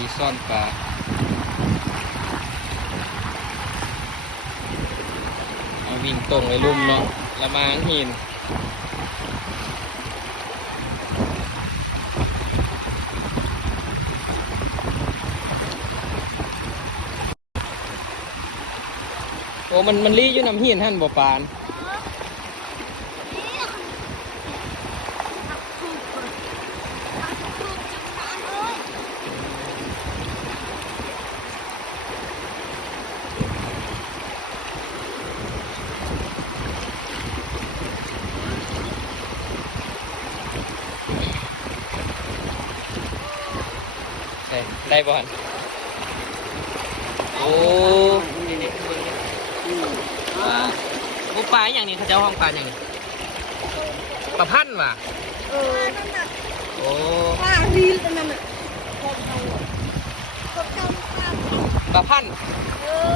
ธีซ่อนปลาเอาวิ่งตรงไปลุ่มเนาะละมางหินโอ้มันรีอยู่น้ำหินท่านบ่ปานได้บ่อนโอ้บุปลาอย่างนี้เขาจะห้องปลาอย่างนี้ปลาพันธุ์ว่ะโอ้ ปลาดีแล้วนั่นน่ะกบเจ้าปลา ปลาพันธุ์ เออ